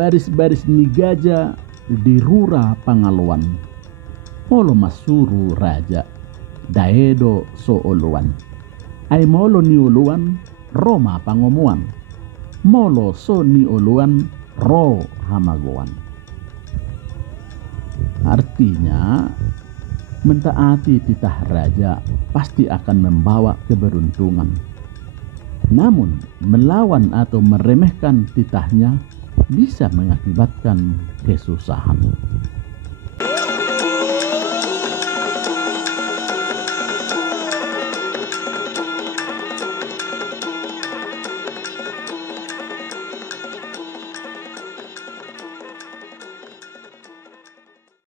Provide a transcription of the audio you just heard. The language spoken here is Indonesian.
baris-baris ni gajah di rura pangaloan. Molo masuru raja, daedo so oluan. Ay molo ni uluan, Roma pangomuan. Molo so ni uluan, ro hamagoan. Artinya, mentaati titah raja pasti akan membawa keberuntungan. Namun, melawan atau meremehkan titahnya bisa mengakibatkan kesusahan.